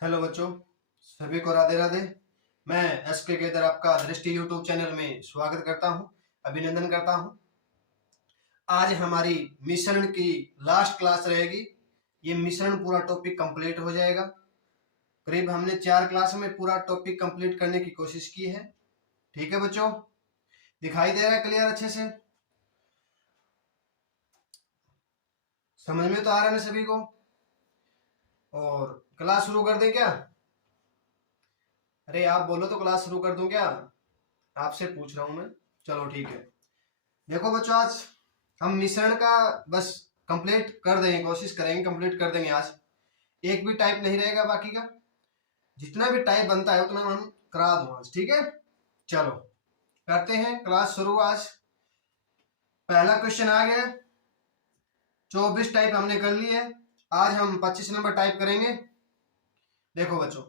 Hello बच्चों, सभी को राधे राधे। मैं एसके केदार आपका दृष्टि यूट्यूब चैनल में स्वागत करता हूं, अभिनंदन करता हूं। आज हमारी मिश्रण की लास्ट क्लास रहेगी। ये मिश्रण पूरा टॉपिक कंप्लीट हो जाएगा। करीब हमने 4 क्लास में पूरा टॉपिक कंप्लीट करने की कोशिश की है। ठीक है बच्चों, दिखाई दे रहा है क्लियर अच्छे से? समझ में तो आ रहा है ना सभी को? और क्लास शुरू कर दें क्या? अरे आप बोलो तो क्लास शुरू कर दूं क्या? आपसे पूछ रहा हूं मैं। चलो ठीक है। देखो बच्चों, आज हम मिश्रण का बस कंप्लीट कर देंगे, कोशिश करेंगे कंप्लीट कर देंगे आज। एक भी टाइप नहीं रहेगा बाकी का। जितना भी टाइप बनता है उतना हम करा दूं आज, ठीक है? चलो करते हैं क्लास शुरू आज। पहला क्वेश्चन आ गया। 24 टाइप हमने कर लिए। आज हम 25 नंबर टाइप करेंगे। देखो बच्चों,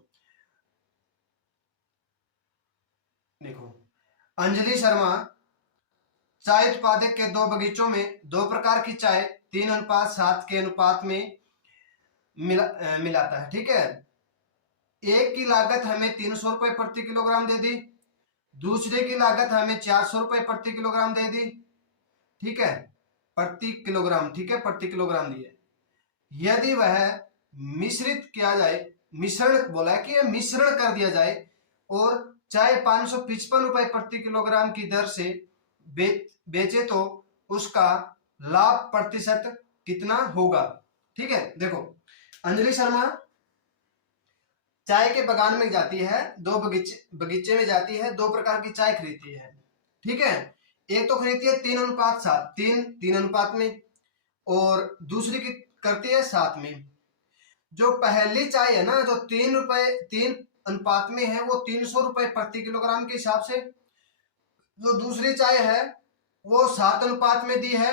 देखो, अंजलि शर्मा चाय उत्पादक के 2 बगीचों में 2 प्रकार की चाय 3:7 के अनुपात में मिलाता है। ठीक है। एक की लागत हमें 300 रुपए प्रति किलोग्राम दे दी, दूसरे की लागत हमें 400 रुपए प्रति किलोग्राम दे दी। ठीक है, प्रति किलोग्राम। ठीक है, प्रति किलोग्राम दिए। यदि वह मिश्रित किया जाए, मिश्रण बोला है कि यह मिश्रण कर दिया जाए और चाहे 555 रुपए प्रति किलोग्राम की दर से बेचे तो उसका लाभ प्रतिशत कितना होगा? ठीक है। देखो, अंजलि शर्मा चाय के बागान में जाती है, 2 बगीचे में जाती है, 2 प्रकार की चाय खरीदती है। ठीक है। एक तो खरीदती है 3:7, तीन अनुपात में, और दूसरी की करती है 7 में। जो पहली चाय है ना, जो 3 अनुपात में है, वो 300 रुपए प्रति किलोग्राम के हिसाब से। जो दूसरी चाय है वो 7 अनुपात में दी है,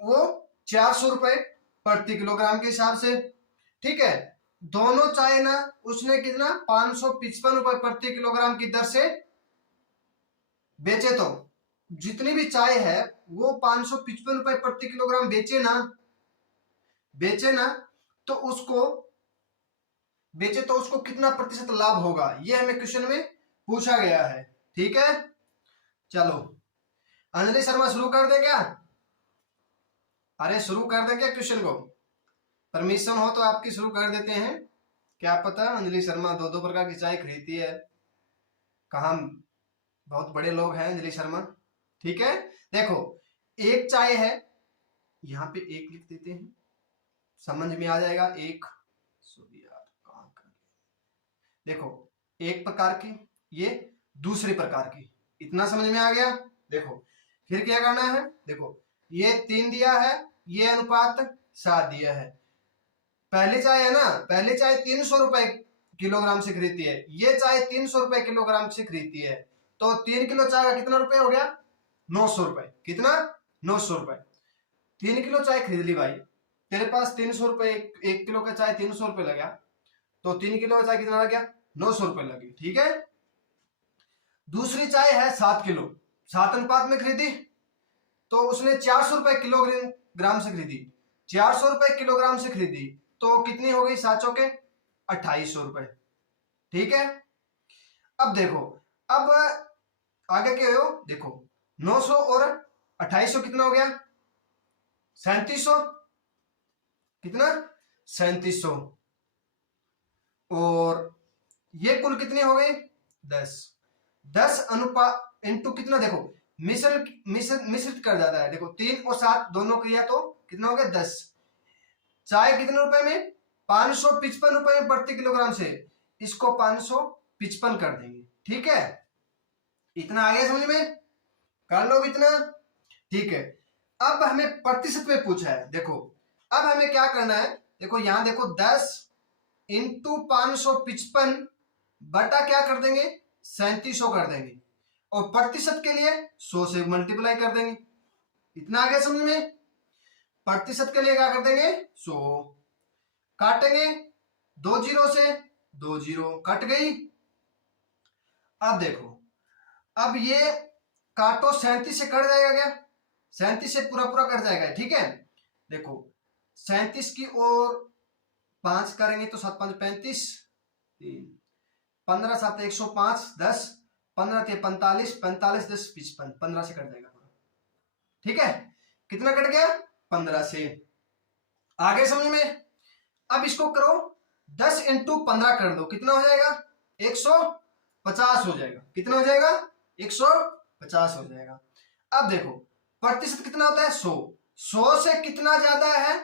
वो 400 रुपए प्रति किलोग्राम के हिसाब से। ठीक है। दोनों चाय ना उसने कितना 555 रुपए प्रति किलोग्राम की दर से बेचे तो जितनी भी चाय है वो 555 रुपए प्रति किलोग्राम बेचे ना तो उसको कितना प्रतिशत लाभ होगा, ये हमें क्वेश्चन में पूछा गया है। ठीक है। चलो अंजलि शर्मा शुरू कर दे क्या? अरे शुरू कर दे क्या क्वेश्चन को? परमिशन हो तो आपकी शुरू कर देते हैं। क्या पता अंजलि शर्मा 2 प्रकार की चाय खरीदती है। कहा बहुत बड़े लोग हैं अंजलि शर्मा। ठीक है। देखो, एक चाय है, यहाँ पे एक लिख देते हैं, समझ में आ जाएगा। एक सॉरी यार, कहाँ कर देखो, एक प्रकार की, ये दूसरी प्रकार की। इतना समझ में आ गया? देखो फिर क्या करना है। देखो, ये 3 दिया है, ये अनुपात 7 दिया है। पहली चाय है ना, पहली चाय 300 रुपए किलोग्राम से खरीदती है, ये चाय 300 रुपए किलोग्राम से खरीदती है। तो 3 किलो चाय का कितना रुपए हो गया? 900 रुपए। कितना? 900 रुपए। 3 किलो चाय खरीद ली भाई, तेरे पास 300 रुपए, 1 किलो का चाय 300 रुपए लगा, तो 3 किलो का चाय कितना लग गया? 900 रुपए लगी। ठीक है। दूसरी चाय है 7 किलो, 7 अनुपात में खरीदी, तो उसने 400 रुपए किलोग्राम से खरीदी, 400 रुपए किलोग्राम से खरीदी, तो कितनी हो गई? 7 चौके 2800 रुपए। ठीक है। अब देखो, अब आगे क्या हो? देखो 900 और 2800 कितना हो गया? 3700। कितना? 3700। और ये कुल कितनी हो गई? 10। 10 अनुपात इंटू कितना? देखो मिश्रित कर जाता है। देखो 3 और 7 दोनों किया तो कितना हो गया? 10। चाय कितने रुपए में? 555 रुपए में प्रति किलोग्राम से इसको 555 कर देंगे। ठीक है। इतना आ गया समझ में? कर लो इतना। ठीक है। अब हमें प्रतिशत में पूछा है। देखो अब हमें क्या करना है? देखो यहां देखो 10 इंटू 555 बटा क्या कर देंगे? 3700 कर देंगे, और प्रतिशत के लिए 100 से मल्टीप्लाई कर देंगे। इतना आ गया समझ में? प्रतिशत के लिए क्या कर देंगे? 100 काटेंगे, 2 जीरो से 2 जीरो कट गई। अब देखो, अब ये काटो, 37 से कट जाएगा क्या? 37 से पूरा पूरा कट जाएगा। ठीक है। देखो 37 की और 5 करेंगे तो 7 5 35, 3, 15 7 105, 10, 15 × 45, 45 10 55, 15 से कट जाएगा पूरा। ठीक है, कितना कट गया? 15 से। आगे समझ में? अब इसको करो 10 × 15 कर दो, कितना हो जाएगा? 150 हो जाएगा। कितना हो जाएगा? 150 हो जाएगा। अब देखो प्रतिशत कितना होता है? 100। 100 से कितना ज्यादा है?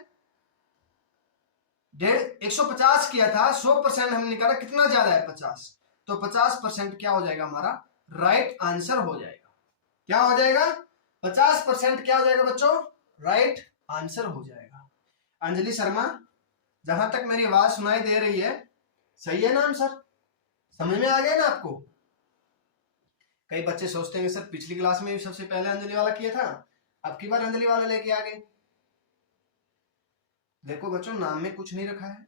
150 किया था, 100% हमने निकाला, कितना ज्यादा है? 50। तो 50% क्या हो जाएगा हमारा? राइट आंसर हो जाएगा। क्या हो जाएगा? 50% क्या हो जाएगा बच्चों? राइट आंसर हो जाएगा। अंजलि शर्मा, जहां तक मेरी आवाज सुनाई दे रही है, सही है ना आंसर? समझ में आ गया ना आपको? कई बच्चे सोचते हैं सर पिछली क्लास में भी सबसे पहले अंजलि वाला किया था, अब की बार अंजलि वाला लेके आ गए। देखो बच्चों, नाम में कुछ नहीं रखा है,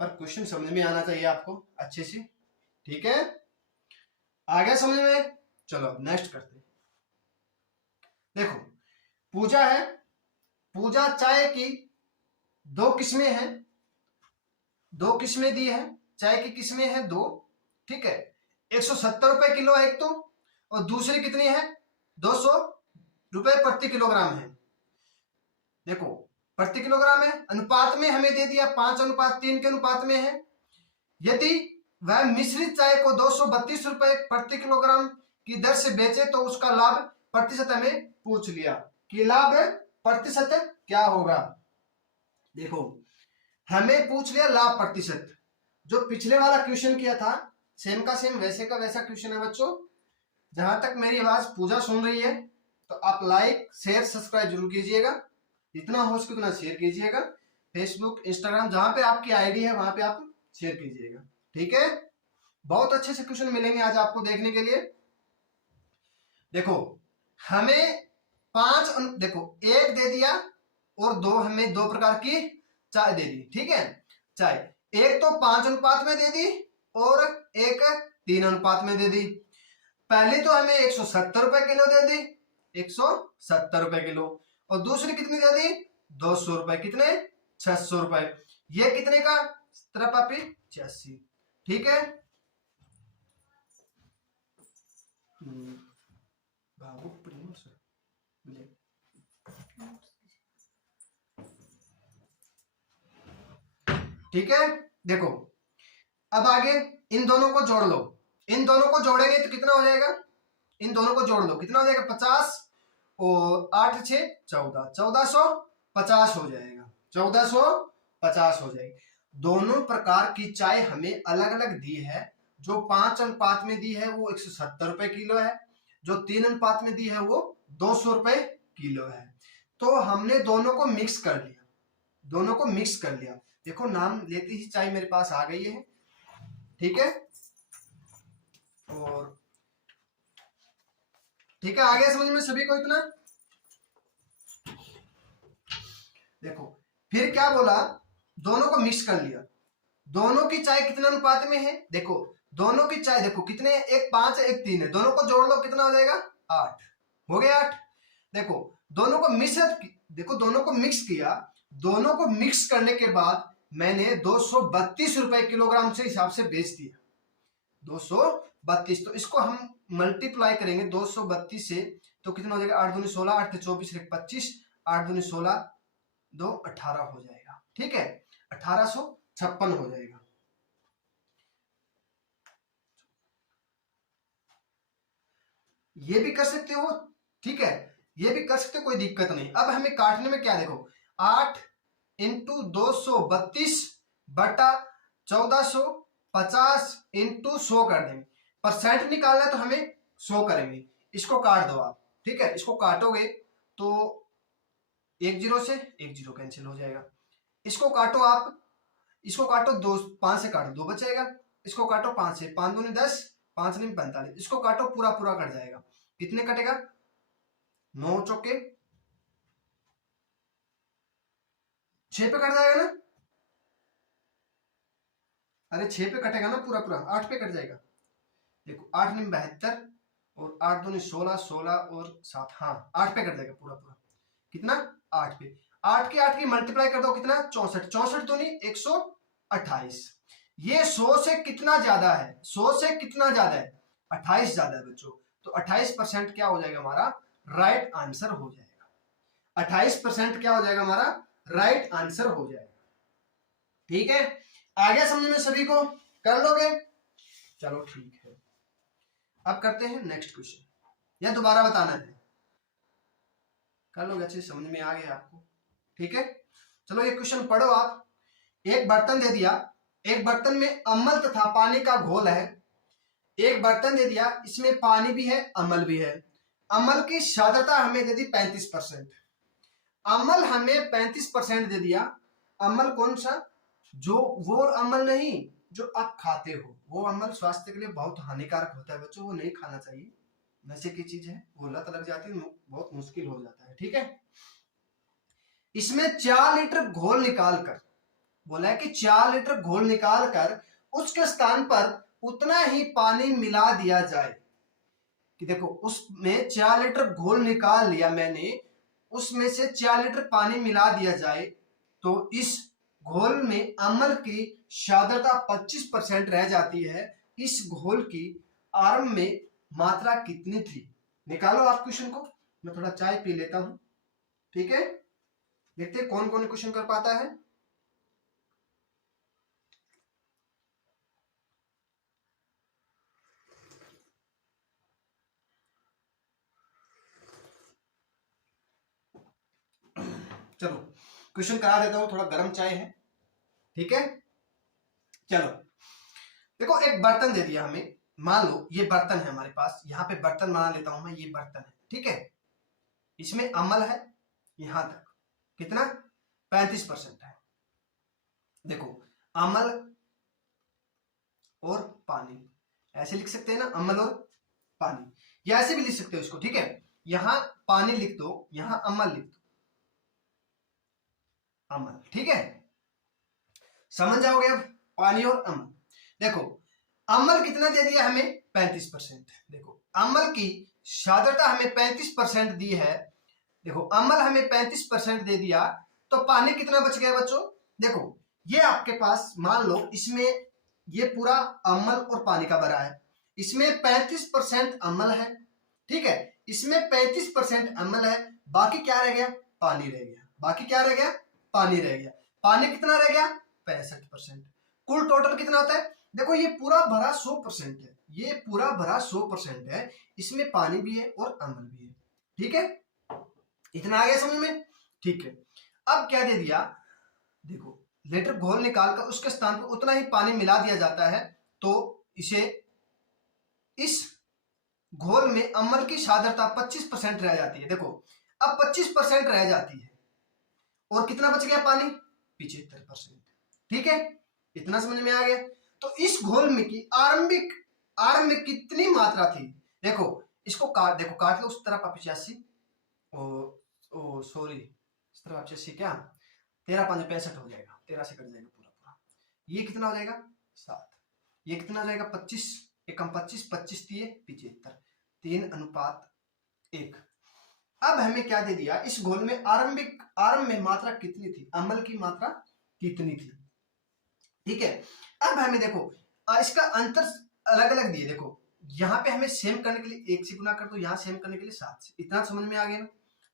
पर क्वेश्चन समझ में आना चाहिए आपको अच्छे से। ठीक है, आ गया समझ में? चलो अब नेक्स्ट करते हैं। देखो पूजा है, पूजा चाय की 2 किस्में हैं, 2 किस्में दी है, चाय की किस्में हैं 2। ठीक है, 170 रुपए किलो है एक तो, और दूसरी कितनी है? 200 रुपए प्रति किलोग्राम है। देखो प्रति किलोग्राम है, अनुपात में हमें दे दिया 5:3 के अनुपात में है। यदि वह मिश्रित चाय को 232 रुपए प्रति किलोग्राम की दर से बेचे तो उसका लाभ प्रतिशत हमें पूछ लिया कि लाभ प्रतिशत क्या होगा। देखो हमें पूछ लिया लाभ प्रतिशत। जो पिछले वाला क्वेश्चन किया था सेम का सेम वैसे का वैसा क्वेश्चन है बच्चों। जहां तक मेरी आवाज पूजा सुन रही है तो आप लाइक शेयर सब्सक्राइब जरूर कीजिएगा, जितना हो सके उतना शेयर कीजिएगा। फेसबुक इंस्टाग्राम जहां पे आपकी आईडी है वहां पे आप शेयर कीजिएगा। ठीक है, बहुत अच्छे से क्वेश्चन मिलेंगे आज आपको देखने के लिए। देखो हमें 5 देखो 1 दे दिया और 2 हमें 2 प्रकार की चाय दे दी। ठीक है, चाय एक तो 5 अनुपात में दे दी और एक 3 अनुपात में दे दी। पहले तो हमें 170 रुपए किलो दे दी, 170 रुपए किलो, और दूसरी कितनी दे दी? 200 रुपए। कितने? 600 रुपए। ये कितने का? 87। ठीक है, बाबू प्रेम सर ठीक है। देखो अब आगे इन दोनों को जोड़ लो, इन दोनों को जोड़ेंगे तो कितना हो जाएगा? इन दोनों को जोड़ लो, कितना हो जाएगा? 50 और 8 6 14, 1450 हो जाएगा। 1450 हो जाएगी। दोनों प्रकार की चाय हमें अलग अलग दी है। जो 5 अनुपात में दी है वो 170 रुपए किलो है, जो 3 अनुपात में दी है वो 200 रुपए किलो है। तो हमने दोनों को मिक्स कर लिया, दोनों को मिक्स कर लिया। देखो नाम लेते ही चाय मेरे पास आ गई है। ठीक है, और ठीक है, आ गया समझ में सभी को इतना? देखो फिर क्या बोला? दोनों को मिक्स कर लिया। दोनों की चाय कितने अनुपात में है? देखो दोनों की चाय देखो कितने, एक 5 एक 3 है, दोनों को जोड़ लो कितना हो जाएगा? 8 हो गया। 8 देखो दोनों को मिश्रित, देखो दोनों को मिक्स किया। दोनों को मिक्स करने के बाद मैंने 232 रुपए किलोग्राम से हिसाब से बेच दिया। 232, तो इसको हम मल्टीप्लाई करेंगे 232 से तो कितना हो जाएगा? 8 दूनी 16, 8 × 24 = 25, 8 दूनी 16, 2 18 हो जाएगा। ठीक है, 1856 हो जाएगा। ये भी कर सकते हो, ठीक है, ये भी कर सकते हो, कोई दिक्कत नहीं। अब हमें काटने में क्या, देखो 8 × 232 बटा 1450 × 100 कर देंगे। परसेंट निकालना है तो हमें 100 करेंगे। इसको काट दो आप। ठीक है, इसको काटोगे तो 1 0 से 1 0 कैंसिल हो जाएगा। इसको काटो आप, इसको काटो 2 5 से काटो 2 बचेगा। इसको काटो 5 से, 5 दूनी 10, 5 × 45। इसको काटो पूरा पूरा कट जाएगा। कितने कटेगा? 9 चौके 6 पे कट जाएगा ना? अरे 6 पे कटेगा ना पूरा पूरा, 8 पे कट जाएगा। देखो 8 × 72 और 8 दूनी 16, 16 और 7, हाँ 8 पे कट जाएगा पूरा पूरा। कितना? 8 पे। 8 की मल्टीप्लाई कर दो कितना? 64, 64 दूनी 128। ये 100 से कितना ज्यादा है, 100 से कितना ज्यादा है, 28 ज्यादा है बच्चों। तो 28% क्या हो जाएगा हमारा राइट आंसर हो जाएगा। 28% क्या हो जाएगा हमारा राइट आंसर हो जाएगा। ठीक है, आ गया समझ में सभी को, कर लोगे? चलो ठीक है, अब करते हैं नेक्स्ट क्वेश्चन, या दोबारा बताना है? कर लोगे, अच्छे समझ में आ गया आपको? ठीक है, चलो ये क्वेश्चन पढ़ो आप। एक बर्तन दे दिया, एक बर्तन में अम्ल तथा पानी का घोल है। एक बर्तन दे दिया, इसमें पानी भी है अम्ल भी है। अम्ल की सांद्रता हमें दे दी 35%। अम्ल हमें 35% दे दिया। अम्ल कौन सा? जो वो अम्ल नहीं जो आप खाते हो, वो अम्ल स्वास्थ्य के लिए बहुत हानिकारक होता है बच्चों, वो नहीं खाना चाहिए, नशे की चीज है, वो लत लग जाती है, बहुत मुश्किल हो जाता है। ठीक है, इसमें 4 लीटर घोल निकाल कर, बोला है कि 4 लीटर घोल निकाल कर उसके स्थान पर उतना ही पानी मिला दिया जाए। कि देखो उसमें 4 लीटर घोल निकाल लिया मैंने, उसमें से 4 लीटर पानी मिला दिया जाए, तो इस घोल में अम्ल की सांद्रता 25% रह जाती है। इस घोल की आरंभ में मात्रा कितनी थी? निकालो आप क्वेश्चन को, मैं थोड़ा चाय पी लेता हूं। ठीक है, देखते हैं कौन कौन क्वेश्चन कर पाता है। चलो क्वेश्चन करा देता हूं, थोड़ा गर्म चाय है। ठीक है, चलो देखो, एक बर्तन दे दिया हमें, मान लो ये बर्तन है हमारे पास, यहाँ पे बर्तन बना लेता हूं मैं, ये बर्तन है। ठीक है, इसमें अम्ल है यहां तक, कितना? 35% है। देखो अम्ल और पानी, ऐसे लिख सकते हैं ना, अम्ल और पानी, या ऐसे भी लिख सकते हो इसको। ठीक है, यहां पानी लिख दो, यहां अम्ल लिख दो, अम्ल। ठीक है, समझ जाओगे अब, पानी और अम्ल। देखो अम्ल कितना दे दिया हमें? 35%। देखो अम्ल की सांद्रता हमें 35% दी है। देखो अम्ल हमें 35% दे दिया, तो पानी कितना बच गया बच्चों? देखो ये आपके पास मान लो, इसमें ये पूरा अम्ल और पानी का भरा है, इसमें 35% अम्ल है। ठीक है, इसमें 35% अम्ल है, बाकी क्या रह गया? पानी रह गया। बाकी क्या रह गया? पानी रह गया। पानी कितना रह गया? 65%। कुल टोटल कितना होता है? देखो ये पूरा भरा 100% है, ये पूरा भरा 100% है, इसमें पानी भी है और अम्ल भी है। ठीक है, इतना आ गया समझ में? ठीक है, अब क्या दे दिया? देखो लीटर घोल निकालकर उसके स्थान पर उतना ही पानी मिला दिया जाता है, तो इसे इस घोल में अम्ल की सांद्रता 25% रह जाती है। देखो अब 25% रह जाती है, और कितना बच गया पानी? 75%। ठीक है, इतना समझ में आ गया? तो इस घोल में की आरंभ में कितनी मात्रा थी? देखो इसको काट, देखो काट लो उस तरफ आप 85, ओ सॉरी, इस तरफ 85, क्या 13×5 = 65 हो जाएगा, 13 से कट जाएगा पूरा पूरा। ये कितना हो जाएगा? 7। ये कितना हो जाएगा? 25, 1 25 दिए 75, 3:1। अब हमें क्या दे दिया? इस घोल में आरंभ में मात्रा कितनी थी, अम्ल की मात्रा कितनी थी? ठीक है, अब हमें देखो इसका अंतर अलग अलग दिए। देखो यहाँ पे हमें सेम करने के लिए 1 से गुना कर दो, यहाँ सेम करने के लिए 7 से। इतना समझ में आ गया ना?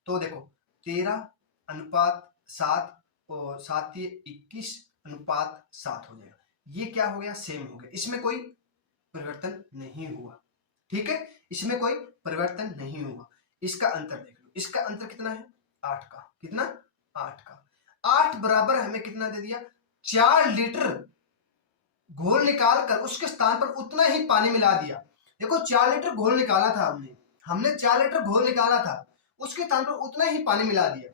तो देखो 13:7 और 7 21:7 हो जाएगा। ये क्या हो गया? सेम हो गया, इसमें कोई परिवर्तन नहीं हुआ। ठीक है, इसमें कोई परिवर्तन नहीं हुआ। इसका अंतर देख लो, इसका अंतर कितना है? 8 का। कितना? 8 का। 8 बराबर हमें कितना दे दिया? 4 लीटर घोल निकाल कर उसके स्थान पर उतना ही पानी मिला दिया। देखो 4 लीटर घोल निकाला था हमने 4 लीटर घोल निकाला था, उसके स्थान पर उतना ही पानी मिला दिया।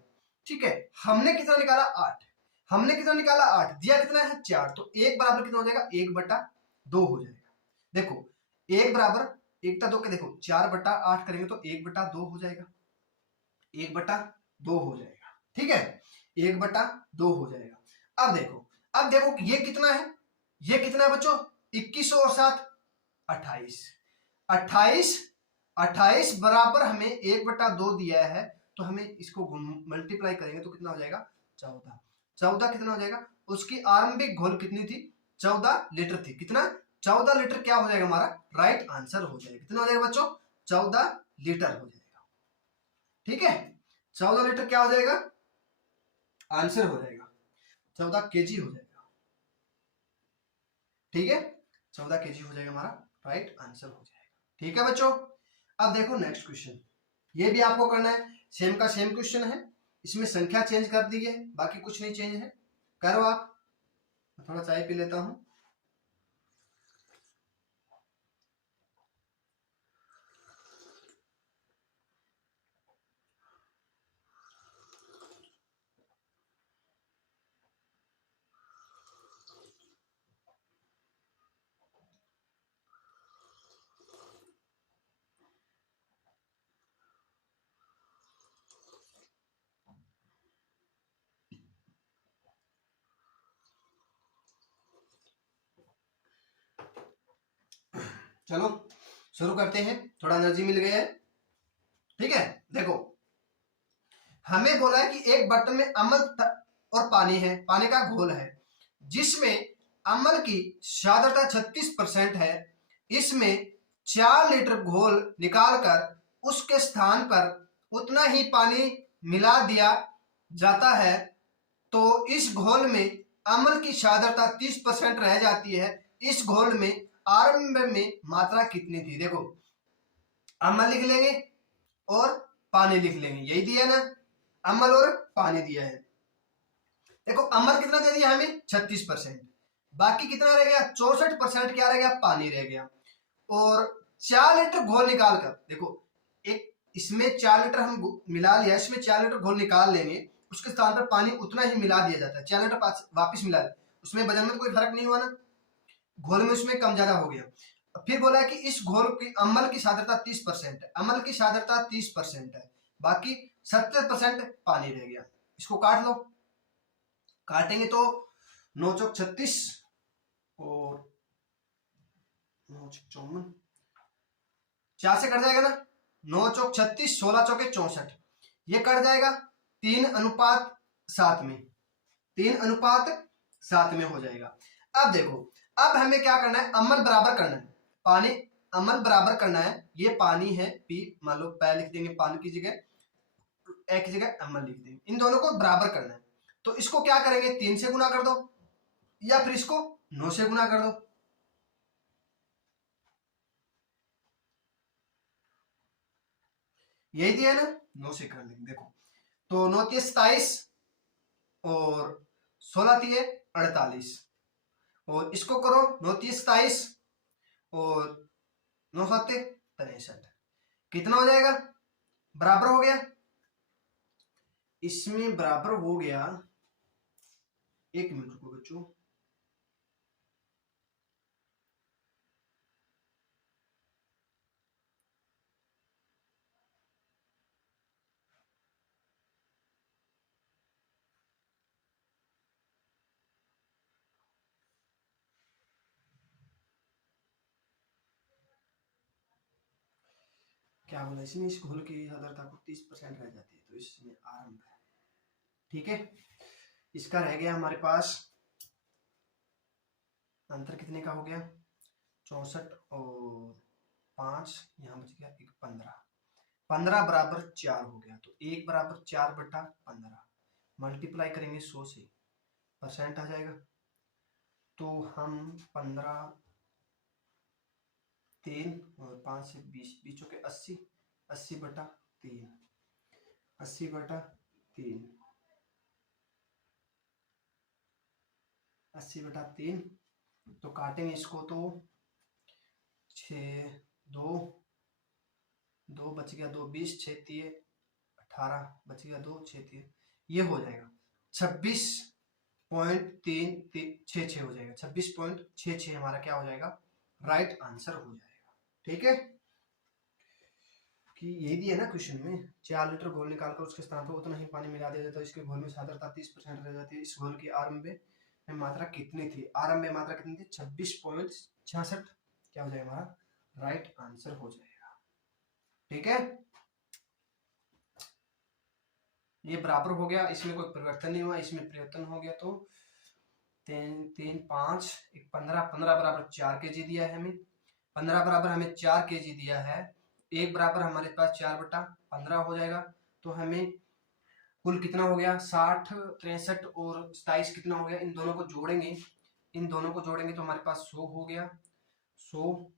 ठीक है, हमने कितना निकाला? 8। हमने कितना निकाला? 8। दिया कितना है? 4। तो 1 बराबर कितना हो जाएगा? 1/2 हो जाएगा। देखो 1 बराबर 1/2 के, देखो 4/8 करेंगे तो 1/2 हो जाएगा, 1/2 हो जाएगा। ठीक है, 1/2 हो जाएगा। अब देखो ये कितना है? ये कितना है बच्चों? 21 और 7 28। 28 बराबर हमें 1/2 दिया है, तो हमें इसको मल्टीप्लाई करेंगे तो कितना हो जाएगा? 14। 14 कितना हो जाएगा? उसकी आरंभिक घोल कितनी थी? 14 लीटर थी। कितना? 14 लीटर क्या हो जाएगा हमारा राइट आंसर हो जाएगा। कितना हो जाएगा बच्चों? 14 लीटर हो जाएगा। ठीक है, 14 लीटर क्या हो जाएगा आंसर हो जाएगा, 14 kg हो जाएगा। ठीक है, 14 kg हो जाएगा हमारा राइट आंसर हो जाएगा। ठीक है बच्चों, अब देखो नेक्स्ट क्वेश्चन, ये भी आपको करना है, सेम का सेम क्वेश्चन है, इसमें संख्या चेंज कर दी है, बाकी कुछ नहीं चेंज है। करो आप, थोड़ा चाय पी लेता हूं। चलो शुरू करते हैं, थोड़ा एनर्जी मिल गया है। ठीक है, देखो हमें बोला है कि एक बर्तन में अम्ल और पानी है, पानी का घोल है, जिसमें अम्ल की सांद्रता 36% है। इसमें 4 लीटर घोल निकालकर उसके स्थान पर उतना ही पानी मिला दिया जाता है, तो इस घोल में अम्ल की सांद्रता 30% रह जाती है। इस घोल में आरंभ में मात्रा कितनी थी? देखो अम्ल लिख लेंगे और पानी लिख लेंगे, यही दिया ना, अम्ल और पानी दिया है। देखो अम्ल कितना दे दिया हमें 36%, बाकी कितना रह गया 64% क्या रह गया पानी रह गया। और 4 लीटर घोल निकालकर, देखो एक इसमें 4 लीटर हम मिला लिया, इसमें 4 लीटर घोल निकाल लेंगे, उसके स्थान पर पानी उतना ही मिला दिया जाता है, 4 लीटर वापिस मिला, उसमें वजन में तो कोई फर्क नहीं हुआ ना, घोल में उसमें कम ज्यादा हो गया। फिर बोला कि इस घोल की अम्ल की सांद्रता 30% है, अम्ल की सांद्रता 30% है, बाकी 70% पानी रह गया। इसको काट लो, काटेंगे तो 9 चौक 36 और 9 चौक 54, 4 से कट जाएगा ना, 9 चौक 36, 16 चौके 64, ये कट जाएगा 3:7 में, 3:7 में हो जाएगा। अब देखो, अब हमें क्या करना है, अम्ल बराबर करना है, पानी अम्ल बराबर करना है। ये पानी है पी, मान लो पै लिख देंगे पानी की जगह, ए की जगह अम्ल लिख देंगे, इन दोनों को बराबर करना है। तो इसको क्या करेंगे 3 से गुना कर दो, या फिर इसको 9 से गुना कर दो। यही दिया है ना, 9 से कर लेंगे। देखो तो 9 3 27 और 16 3 48, और इसको करो 9 3 27 और 9 7 63, कितना हो जाएगा? बराबर हो गया, इसमें बराबर हो गया, एक मिनट रुको बच्चों, क्या बोला, इसमें इस घोल की सांद्रता को 30% रह जाती है, तो इसमें आरंभ है। ठीक है, इसका रह गया हमारे पास अंतर कितने का हो गया 64 और 5, यहाँ बच गया एक 15, 15 बराबर 4 हो गया, तो 1 बराबर 4/15 मल्टीप्लाई करेंगे 100 से, परसेंट आ जाएगा, तो हम 15 3 और 5 से 20, 20 के 80, 80/3, 80/3, 80/3, तो काटेंगे इसको तो 6 2 2 बच गया, 2 20, 6 3 18 बच गया, 2 6 3, ये हो जाएगा 26.366 हो जाएगा, 26.66 हमारा क्या हो जाएगा राइट आंसर हो जाएगा। ठीक है, कि यही दिया ना क्वेश्चन में, 4 लीटर घोल निकालकर उसके स्थान पर उतना ही पानी मिला दिया जाता है, इसके घोल में सांद्रता 30% रह जाती है। इस घोल की आरंभ में मात्रा कितनी थी? आरंभ में मात्रा कितनी थी 26.66, क्या हो जाएगा हमारा राइट आंसर हो जाएगा। ठीक है, ये बराबर हो गया, इसमें कोई परिवर्तन नहीं हुआ, इसमें परिवर्तन हो गया तो तीन तीन पाँच, एक 15, 15 बराबर 4 kg दिया है हमें, 15 बराबर हमें 4 kg दिया है, एक बराबर हमारे पास 4/15 हो जाएगा। तो हमें कुल कितना हो गया, 60, 63 और 27 कितना हो गया, इन दोनों को जोड़ेंगे, इन दोनों को जोड़ेंगे तो हमारे पास 100 हो गया। 100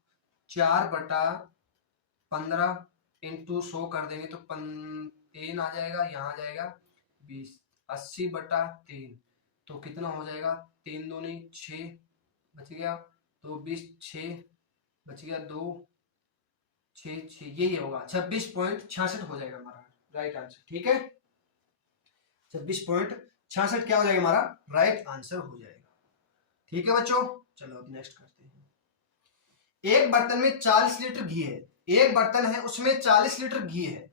4/15 इंटू 100 कर देंगे तो 3 आ जाएगा, यहाँ आ जाएगा 20, 80/3 तो कितना हो जाएगा, 3 दूनी 6 बच गया, तो 20, 6 बच गया, 2 6 6, यही होगा 26.66 हो जाएगा हमारा राइट आंसर। ठीक है, 26.66 क्या हो जाएगा हमारा राइट आंसर हो जाएगा। ठीक है बच्चों, चलो अब नेक्स्ट करते हैं। एक बर्तन में 40 लीटर घी है, एक बर्तन है उसमें 40 लीटर घी है,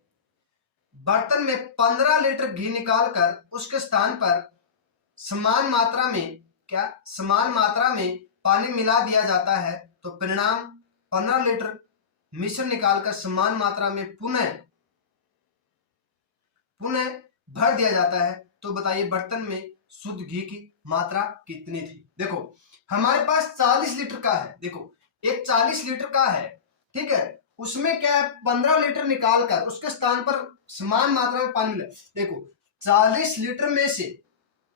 बर्तन में 15 लीटर घी निकालकर उसके स्थान पर समान मात्रा में समान मात्रा में पानी मिला दिया जाता है, तो परिणाम 15 लीटर मिश्रण निकालकर समान मात्रा में पुनः भर दिया जाता है, तो बताइए बर्तन में शुद्ध घी की मात्रा कितनी थी। देखो हमारे पास 40 लीटर का है, देखो एक 40 लीटर का है, ठीक है, उसमें क्या है 15 लीटर निकालकर उसके स्थान पर समान मात्रा में पानी मिला। देखो 40 लीटर में से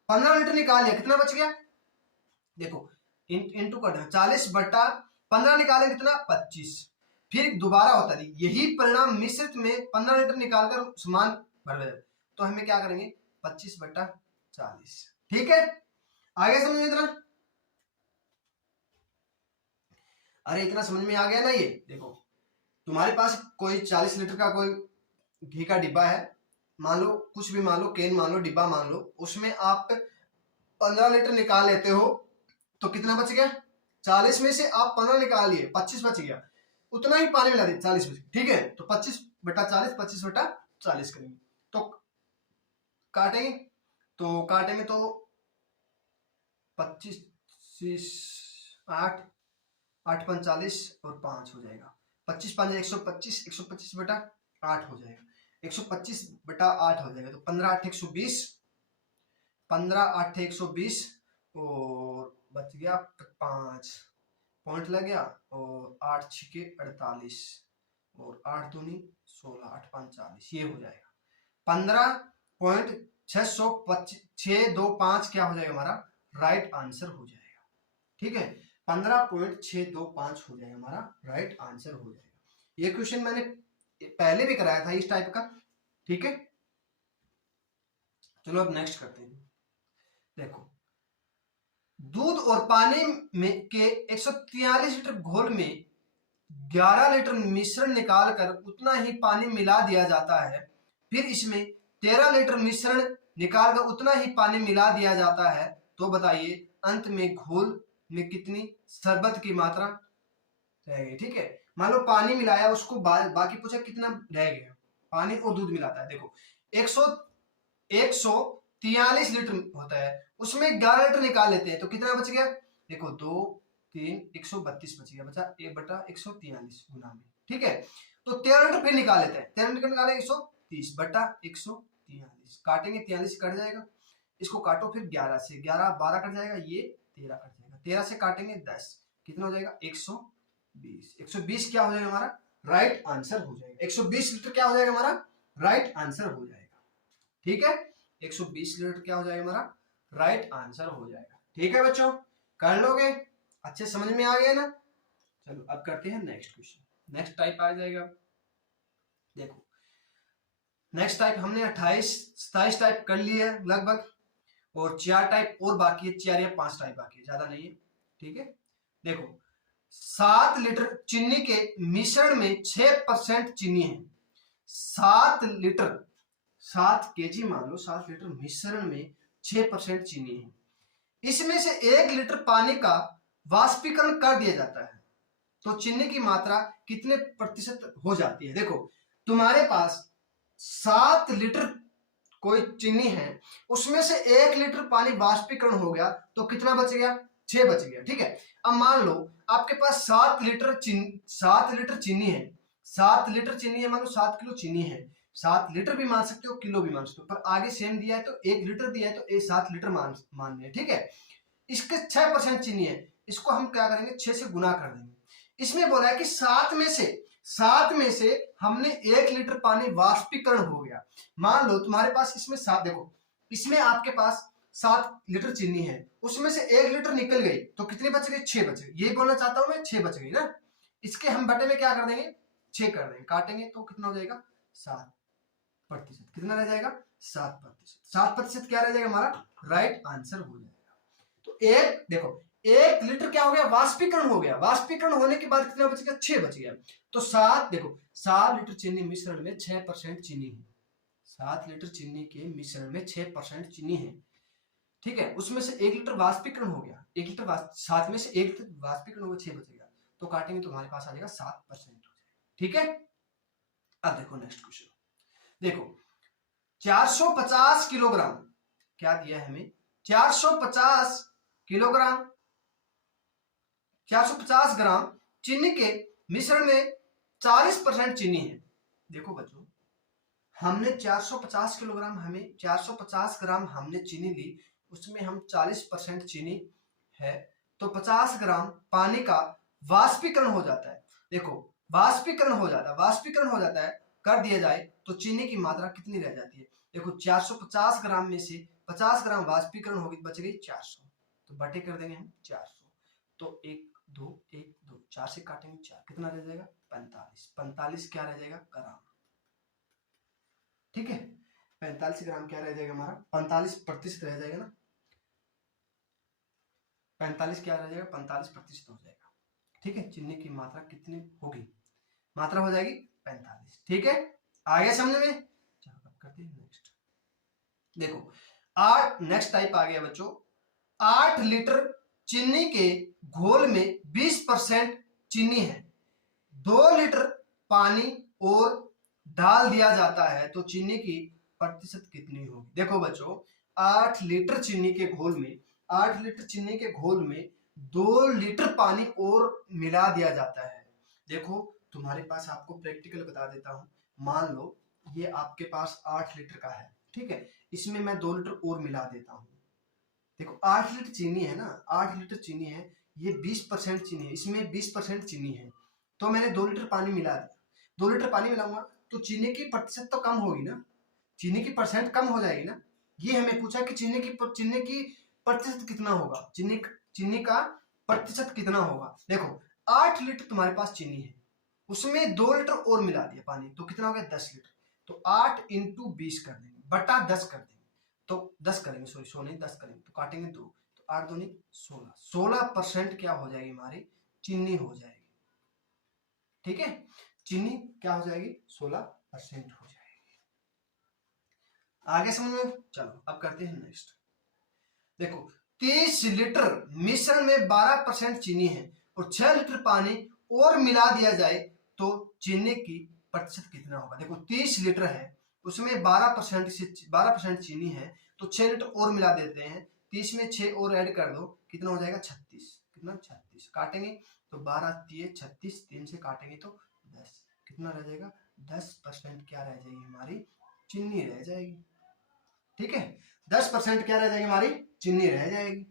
15 लीटर निकाल लिया, कितना बच गया, देखो इंटू कर देना, 40/15 निकाले कितना 25, फिर दोबारा होता है यही परिणाम मिश्रित में 15 लीटर निकालकर समान भर दिया, तो हमें क्या करेंगे 25/40। ठीक है, आगे समझ इतना, अरे इतना समझ में आ गया ना। ये देखो तुम्हारे पास कोई 40 लीटर का कोई घी का डिब्बा है, मान लो कुछ भी मान लो, केन मान लो, डिब्बा मान लो, उसमें आप 15 लीटर निकाल लेते हो, तो कितना बच गया, 40 में से आप 15 निकाल लिए, 25 बच गया, उतना ही पानी मिला दिया 40 बच गया। ठीक है, तो 25/40, 25/40 करेंगे, तो काटेंगे, तो काटेंगे तो 25 8 8 45 और 5 हो जाएगा, 25 5 125, 125/8 हो जाएगा, 125/8 हो जाएगा, तो 15 8 120, 15 8 120 और बच गया 5 पॉइंट लग गया, और 8 6 48 और 8 दूनी 16, 8 5 40, ये हो जाएगा 15.625 क्या हो जाएगा हमारा राइट आंसर हो जाएगा। ठीक है, 15.625 हो जाएगा हमारा राइट आंसर हो जाएगा। ये क्वेश्चन मैंने पहले भी कराया था इस टाइप का। ठीक है, चलो अब नेक्स्ट करते हैं। देखो दूध और पानी में के 143 लीटर घोल में 11 लीटर मिश्रण निकालकर उतना ही पानी मिला दिया जाता है, फिर इसमें 13 लीटर मिश्रण निकालकर उतना ही पानी मिला दिया जाता है, तो बताइए अंत में घोल में कितनी शरबत की मात्रा रह गई। ठीक है, मान लो पानी मिलाया, उसको बाकी पूछा कितना रह गया, पानी और दूध मिलाता है। देखो 143 लीटर होता है, उसमें 11 लीटर निकाल लेते हैं, तो कितना बच गया, देखो 2 3 132 बच गया, बचा 1/143 गुना में। ठीक है, तो 13 लीटर फिर निकाल लेते हैं, 13 लीटर निकाले 130/143, काटेंगे 43 कट जाएगा, इसको काटो फिर 11 से, 11 12 कट जाएगा, ये 13 कट जाएगा, 13 से काटेंगे 10, कितना हो जाएगा 120, 120 क्या हो जाएगा हमारा राइट आंसर हो जाएगा, 120 लीटर क्या हो जाएगा हमारा राइट आंसर हो जाएगा। ठीक है, 120 लीटर क्या हो जाएगा हमारा राइट आंसर हो जाएगा। ठीक है बच्चों, कर लोगे, अच्छे समझ में आ गया ना। चलो अब करते हैं नेक्स्ट क्वेश्चन, नेक्स्ट टाइप आ जाएगा। देखो नेक्स्ट टाइप हमने 28 27 टाइप कर लिए है लगभग, और 4 टाइप और बाकी है, 4 या 5 टाइप बाकी है, ज्यादा नहीं है। ठीक है, देखो 7 लीटर चीनी के मिश्रण में 6% चीनी है, 7 लीटर 7 kg मान लो, 7 लीटर मिश्रण में 6% चीनी है, इसमें से 1 लीटर पानी का वाष्पीकरण कर दिया जाता है, तो चीनी की मात्रा कितने प्रतिशत हो जाती है। देखो तुम्हारे पास 7 लीटर कोई चीनी है, उसमें से 1 लीटर पानी वाष्पीकरण हो गया, तो कितना बच गया 6 बच गया। ठीक है, अब मान लो आपके पास 7 लीटर चीनी है, 7 लीटर चीनी है, मान लो 7 किलो चीनी है, 7 लीटर भी मान सकते हो, किलो भी मान सकते हो, पर आगे सेम दिया है तो 1 लीटर दिया है तो 7 लीटर मान रहे हैं। ठीक है, इसके 6% चीनी है, इसको हम क्या करेंगे 6 से गुना कर देंगे। इसमें बोला है कि 7 में से हमने 1 लीटर पानी वाष्पीकरण हो गया। मान लो तुम्हारे पास इसमें 7, देखो इसमें आपके पास 7 लीटर चीनी है, उसमें से 1 लीटर निकल गई तो कितनी बच गई, 6 बच गई। ये बोलना चाहता हूं मैं, 6 बच गई ना। इसके हम बटे में क्या कर देंगे, 6 कर देंगे, काटेंगे तो कितना हो जाएगा 7%। कितना रह जाएगा 7%। 7% क्या रह जाएगा हमारा राइट आंसर हो जाएगा। तो एक देखो 1 लीटर क्या हो गया, वाष्पीकरण हो गया। वाष्पीकरण होने के बाद कितना बच गया, 6 बच गया। तो 7 देखो 7 लीटर चीनी मिश्रण में 6% चीनी है। 7 लीटर चीनी के मिश्रण में 6% चीनी है, ठीक है। उसमें से 1 लीटर वाष्पीकरण हो गया, 1 लीटर 7 में से 1 लीटर वाष्पीकरण हो गया, 6 बचेगा। तो काटेंगे तो हमारे पास आ जाएगा 7% हो जाएगा, ठीक है। अब देखो नेक्स्ट क्वेश्चन, देखो 450 किलोग्राम क्या दिया है हमें, 450 किलोग्राम 450 ग्राम चीनी के मिश्रण में 40% चीनी है। देखो बच्चों हमने 450 किलोग्राम, हमें 450 ग्राम हमने चीनी ली, उसमें हम 40% चीनी है, तो 50 ग्राम पानी का वाष्पीकरण हो जाता है। देखो वाष्पीकरण हो जाता है, कर दिया जाए तो चीनी की मात्रा कितनी रह जाती है। देखो 450 ग्राम में से 50 ग्राम वाष्पीकरण होगी, बच गई 400, तो बटे कर देंगे हम 400। तो 1 2 1 2 4 से काटेंगे 4, कितना रह जाएगा 45 क्या रह जाएगा ग्राम, ठीक है। 45 ग्राम क्या रह जाएगा हमारा, 45% रह जाएगा ना, 45 क्या रह जाएगा 45% हो जाएगा, ठीक है। चीनी की मात्रा कितनी होगी, मात्रा हो जाएगी 45, ठीक है। आगे समझ में, चलो अब करते हैं नेक्स्ट। देखो 8 नेक्स्ट टाइप आ गया बच्चों, 8 लीटर चीनी के घोल में 20% चीनी है, 2 लीटर पानी और डाल दिया जाता है तो चीनी की प्रतिशत कितनी होगी। देखो बच्चों 8 लीटर चीनी के घोल में 8 लीटर चीनी के घोल में 2 लीटर पानी और मिला दिया जाता है। देखो तुम्हारे पास, आपको प्रैक्टिकल बता देता हूं, मान लो ये आपके पास 8 लीटर का है, ठीक है, इसमें मैं 2 लीटर और मिला देता हूं। देखो 8 लीटर चीनी है ना, 8 लीटर चीनी है, ये 20% चीनी है, इसमें 20% चीनी है, तो मैंने 2 लीटर पानी मिला दिया। 2 लीटर पानी मिलाऊंगा तो चीनी की प्रतिशत तो कम होगी ना, चीनी की परसेंट कम हो जाएगी ना। ये हमें पूछा कि चीनी की प्रतिशत कितना होगा, चीनी का प्रतिशत कितना होगा। देखो 8 लीटर तुम्हारे पास चीनी है, उसमें 2 लीटर और मिला दिया पानी, तो कितना हो गया 10 लीटर। तो 8 × 20 कर देंगे, बटा 10 कर देंगे, तो 10 करेंगे, सॉरी 100 नहीं 10 करेंगे, तो काटेंगे 2, तो 8 दूनी 16, 16% क्या हो जाएगी हमारी चीनी हो जाएगी, ठीक है। चीनी क्या हो जाएगी 16% हो जाएगी। आगे समझ में, चलो अब करते हैं नेक्स्ट। देखो 30 लीटर मिश्रण में 12% चीनी है और 6 लीटर पानी और मिला दिया जाए तो चीनी की प्रतिशत कितना होगा। देखो 30 लीटर है, उसमें 12% चीनी है, तो 6 लीटर और मिला देते हैं, 30 में 6 और ऐड कर दो, कितना हो जाएगा 36, कितना 36, काटेंगे तो 12 3 36, 3 से काटेंगे तो 10, कितना रह जाएगा 10% क्या रह जाएगी हमारी चीनी रह जाएगी, ठीक है। 10% क्या रह जाएगी हमारी चीनी रह जाएगी।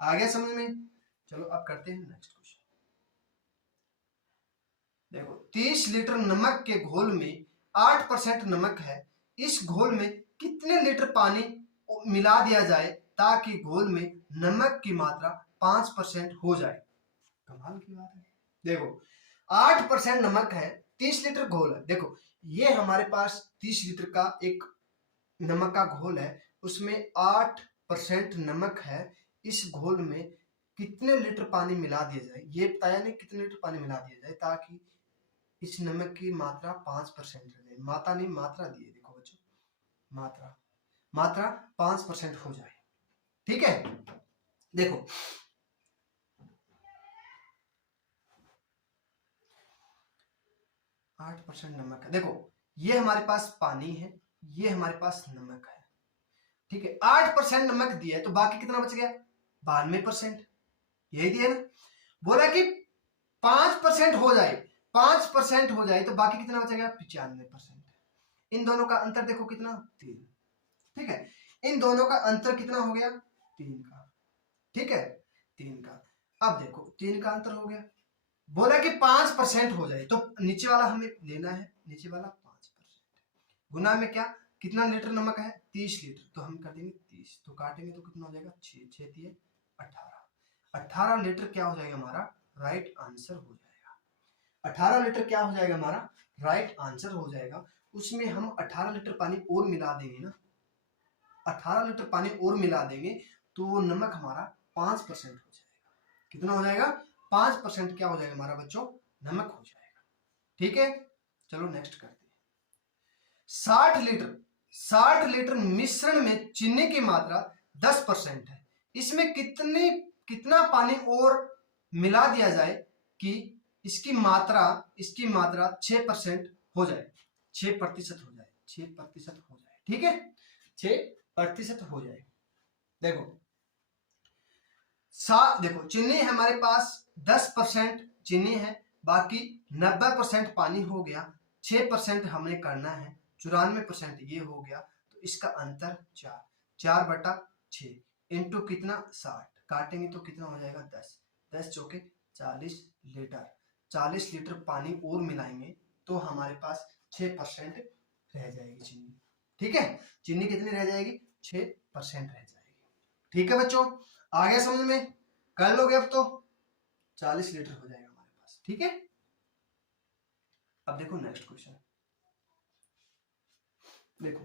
आगे समझ में, चलो अब करते हैं नेक्स्ट क्वेश्चन। देखो 30 लीटर नमक के घोल में 8% नमक है, इस घोल में कितने लीटर पानी मिला दिया जाए ताकि घोल में नमक की मात्रा 5% हो जाए। कमाल की बात है। देखो 8% नमक है, 30 लीटर घोल है। देखो ये हमारे पास 30 लीटर का एक नमक का घोल है, उसमें 8% नमक है, इस घोल में कितने लीटर पानी मिला दिया जाए, ये बताया नहीं कितने लीटर पानी मिला दिया जाए ताकि इस नमक की मात्रा 5% रह जाए। मात्रा नहीं मात्रा दी है, देखो बच्चों मात्रा 5% हो जाए, ठीक है। देखो 8% नमक है, देखो ये हमारे पास पानी है, ये हमारे पास नमक है, ठीक है। 8% नमक दिया है तो बाकी कितना बच गया 92%, यही दिया ना। बोला कि 5% हो जाए, 5% हो जाए तो बाकी कितना बचेगा 95%। इन दोनों का अंतर देखो कितना 3, ठीक है। इन दोनों का अंतर कितना हो गया 3 का, ठीक है, 3 का। अब देखो 3 का अंतर हो गया, बोला कि 5% हो जाए, तो नीचे वाला हमें लेना है, नीचे वाला 5%, गुना में क्या, कितना लीटर नमक है, 30 लीटर, तो हम कर देंगे 30, तो काटेंगे तो कितना हो जाएगा, 6 6 दिए 18, 18 लीटर क्या हो जाएगा हमारा, राइट आंसर हो जाएगा। 18 लीटर क्या हो जाएगा हमारा, राइट आंसर हो जाएगा। उसमें हम 18 लीटर पानी और मिला देंगे ना, 18 लीटर पानी और मिला देंगे तो वो नमक हमारा 5% हो जाएगा। कितना हो जाएगा, 5% क्या हो जाएगा हमारा बच्चों, नमक हो जाएगा। ठीक है, चलो नेक्स्ट करते हैं। 60 लीटर मिश्रण में चीनी की मात्रा 10% है, इसमें कितना पानी और मिला दिया जाए कि इसकी मात्रा 6% हो जाए, 6% हो जाए, 6% हो जाए। ठीक है, 6% हो जाए। देखो देखो चीनी हमारे पास 10% चीनी है, बाकी 90% पानी हो गया, 6% हमने करना है, 94% ये हो गया, तो इसका अंतर 4/6 इंटू कितना 60, काटेंगे तो कितना हो जाएगा 10, 10 चौके 40 लीटर, 40 लीटर पानी और मिलाएंगे तो हमारे पास 6% रह जाएगी चीनी। ठीक है, चीनी कितनी रह जाएगी, 6% रह जाएगी। ठीक है बच्चों, आ गया समझ में, कर लोगे अब तो 40 लीटर हो जाएगा हमारे पास। ठीक है, अब देखो नेक्स्ट क्वेश्चन, देखो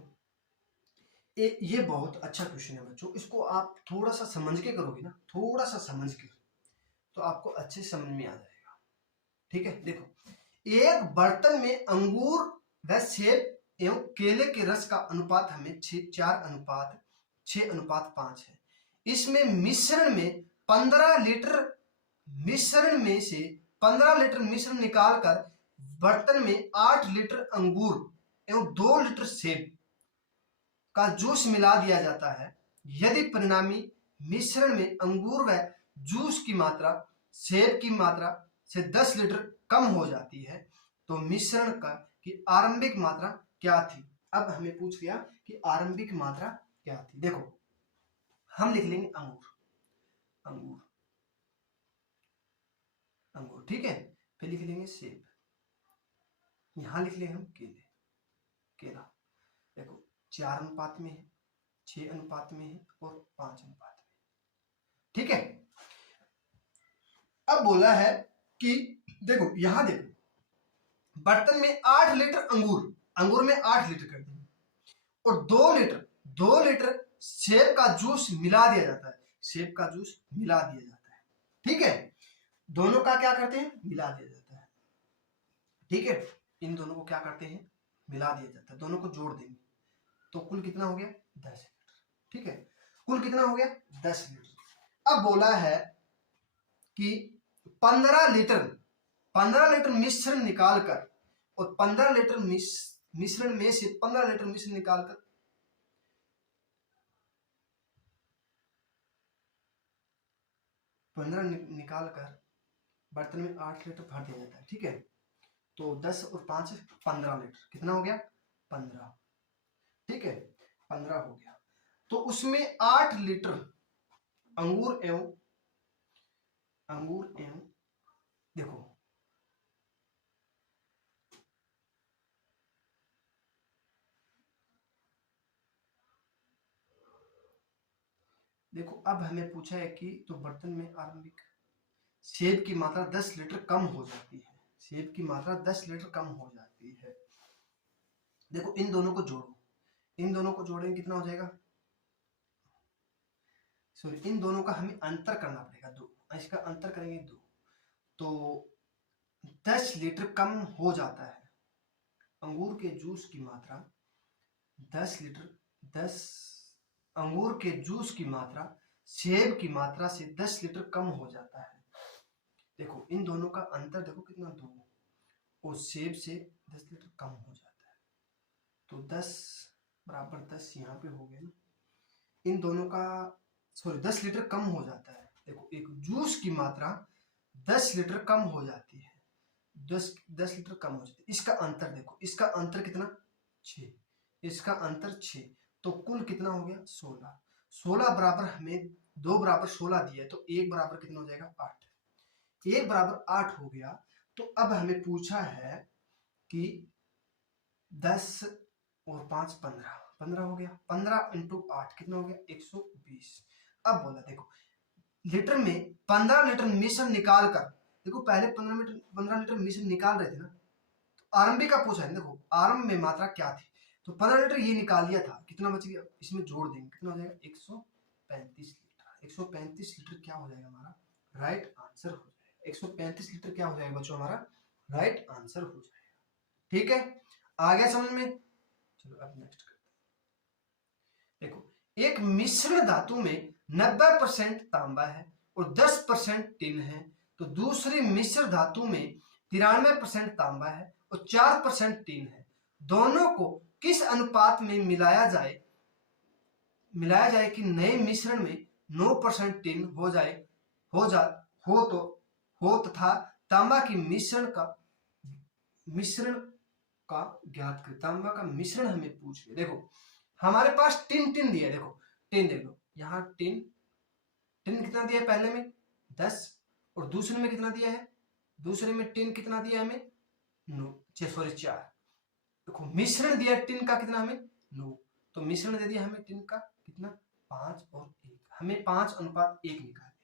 ये बहुत अच्छा क्वेश्चन है बच्चों, इसको आप थोड़ा सा समझ के करोगे ना, थोड़ा सा समझ के, तो आपको अच्छे समझ में आ जाएगा। ठीक है, देखो एक बर्तन में अंगूर व सेब एवं केले के रस का अनुपात हमें 4:6:5 है। इसमें मिश्रण में 15 लीटर मिश्रण निकालकर बर्तन में 8 लीटर अंगूर एवं 2 लीटर सेब का जूस मिला दिया जाता है। यदि परिणामी मिश्रण में अंगूर व जूस की मात्रा सेब की मात्रा से 10 लीटर कम हो जाती है तो मिश्रण की आरंभिक मात्रा क्या थी। अब हमें पूछ लिया कि आरंभिक मात्रा क्या थी। देखो हम लिख लेंगे अंगूर, ठीक है, फिर लिख लेंगे सेब, यहां लिख लेंगे हम केला। देखो 4 अनुपात में है, 6 अनुपात में है और 5 अनुपात में। ठीक है, अब बोला है कि देखो यहां देखो बर्तन में 8 लीटर अंगूर में 8 लीटर कर देंगे और 2 लीटर सेब का जूस मिला दिया जाता है, सेब का जूस मिला दिया जाता है। ठीक है, दोनों का क्या करते हैं, मिला दिया जाता है। ठीक है, इन दोनों को क्या करते हैं, मिला दिया जाता है, दोनों को जोड़ देंगे तो कुल कितना हो गया 10 लीटर। ठीक है, कुल कितना हो गया 10 लीटर। अब बोला है कि 15 लीटर मिश्रण निकालकर और 15 लीटर मिश्रण में से 15 लीटर मिश्रण निकालकर 15 निकालकर बर्तन में 8 लीटर भर दिया जाता है। ठीक है, तो 10 और 5 15 लीटर, कितना हो गया 15। ठीक है, 15 हो गया, तो उसमें 8 लीटर अंगूर एवं देखो अब हमें पूछा है कि तो बर्तन में आरंभिक सेब की मात्रा 10 लीटर कम हो जाती है, सेब की मात्रा 10 लीटर कम हो जाती है। देखो इन दोनों को जोड़ो, इन दोनों को जोड़ेंगे कितना हो जाएगा, सॉरी इन दोनों का हमें अंतर करना पड़ेगा 2, इसका अंतर करेंगे 2 तो 10 लीटर कम हो जाता है। अंगूर के जूस की मात्रा 10 अंगूर के जूस की मात्रा सेब की मात्रा से 10 लीटर कम हो जाता है। देखो इन दोनों का अंतर देखो कितना 2 और सेब से 10 लीटर कम हो जाता है, तो 10 बराबर 10 यहाँ पे हो गया ना, इन दोनों का सॉरी 10 लीटर कम हो जाता है। देखो एक जूस की मात्रा 10 लीटर कम हो जाती है, 10 लीटर कम हो जाती है, इसका अंतर देखो, इसका अंतर कितना 6, इसका अंतर 6, तो कुल कितना हो गया 16 बराबर हमें 2 बराबर 16 दिया है, तो 1 बराबर कितना हो जाएगा 8। 1 बराबर 8 हो गया। तो अब हमें पूछा है कि 10 और 5 15, 15 हो गया। 15 इंटू 8 कितना हो गया 120। अब बोला देखो लीटर में 15 लीटर मिश्रण निकाल कर, देखो पहले 15 लीटर मिश्रण निकाल रहे थे ना, तो आरंभिक का पूछा है। देखो आरंभ में मात्रा क्या थी, तो 15 लीटर ये निकाल लिया था, कितना बच गया इसमें जोड़ देंगे, कितना हो जाएगा 135 लीटर। 135 लीटर क्या हो जाएगा हमारा राइट आंसर हो जाएगा। 135 लीटर क्या हो जाएगा बच्चों हमारा राइट आंसर हो जाएगा। ठीक है, आ गया समझ में। चलो अब नेक्स्ट करते हैं। देखो एक मिश्रण धातु में 90% तांबा है और 10% टिन है, तो दूसरी मिश्र धातु में 93% तांबा है और 4% टिन है। दोनों को किस अनुपात में मिलाया जाए कि नए मिश्रण में 9% टिन हो तथा तांबा की मिश्रण का ज्ञात करें। तांबा का मिश्रण हमें पूछ लिया। देखो हमारे पास टिन दिया है, देखो टिन देखो यहाँ टिन कितना दिया है पहले में 10 और दूसरे में कितना दिया है, दूसरे में टिन कितना दिया हमें 4। देखो मिश्रण दिया टिन का कितना हमें 9, तो मिश्रण दे दिया हमें टिन का कितना 5 और 1, हमें 5:1 निकाल दिया।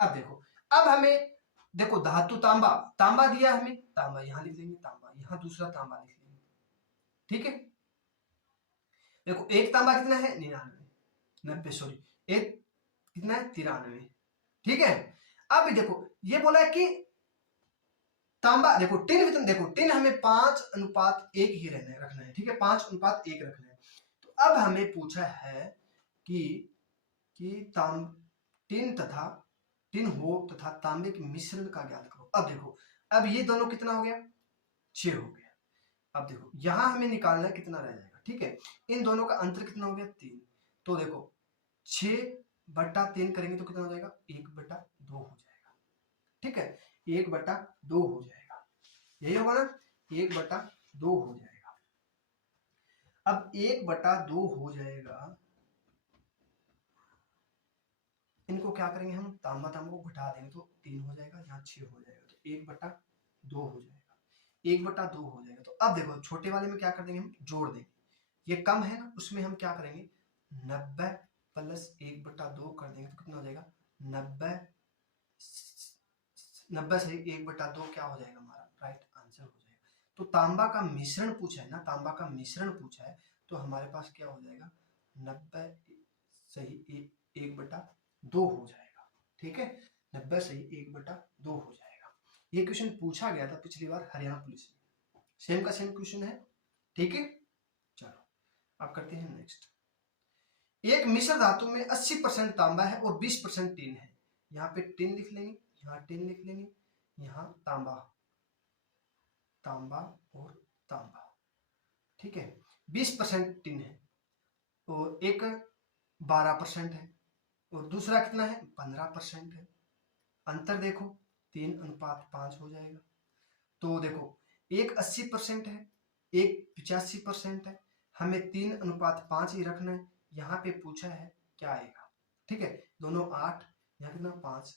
अब देखो अब हमें देखो धातु तांबा दिया हमें, तांबा यहाँ लिख लेंगे, तांबा यहाँ दूसरा तांबा लिख लेंगे। ठीक है, देखो एक तांबा कितना है 90 सॉरी एक कितना है 93। ठीक है, अब देखो ये बोला है कि तांबा देखो टिन हमें 5:1 ही रखना है। ठीक है, 5:1 रखना है। तो अब हमें पूछा है कि टिन हो तथा तांबे के मिश्रण का ज्ञात करो। अब देखो अब ये दोनों कितना हो गया 6 हो गया। अब देखो यहां हमें निकालना है कितना रह जाएगा। ठीक है, इन दोनों का अंतर कितना हो गया 3, तो देखो 6/3 करेंगे तो कितना हो जाएगा 1/2 हो जाएगा। ठीक है, 1/2 हो जाएगा, यही होगा ना 1/2 हो जाएगा। अब 1/2 हो जाएगा, इनको क्या करेंगे हम तांबा को घटा देंगे तो 3 हो जाएगा, यहाँ 6 हो जाएगा, तो 1/2 हो जाएगा, 1/2 हो जाएगा। तो अब देखो छोटे वाले में क्या कर देंगे हम जोड़ देंगे, ये कम है ना उसमें हम क्या करेंगे 90 प्लस 1/2 कर देंगे तो कितना हो जाएगा 90 से 1/2 क्या हो जाएगा हमारा राइट आंसर हो जाएगा। तो तांबा का मिश्रण पूछा है ना, तांबा का मिश्रण पूछा है, तो हमारे पास क्या हो जाएगा 90 सही 1/2 हो जाएगा। ठीक है, 90 सही 1/2 हो जाएगा। ये क्वेश्चन पूछा गया था पिछली बार हरियाणा पुलिस में, सेम का सेम क्वेश्चन है। ठीक है, चलो अब करते हैं नेक्स्ट। एक मिश्र धातु में 80% तांबा है और 20% टिन है। यहाँ पे टिन लिख लेंगे, यहाँ टिन लिख लेंगे, यहाँ तांबा और तांबा। ठीक है, 20% टिन है और एक 12% है और दूसरा कितना है 15% है। अंतर देखो 3:5 हो जाएगा। तो देखो एक 80% है, एक 85% है, हमें 3:5 ही रखना है। यहाँ पे पूछा है क्या आएगा। ठीक है, दोनों 8, यहाँ कितना 5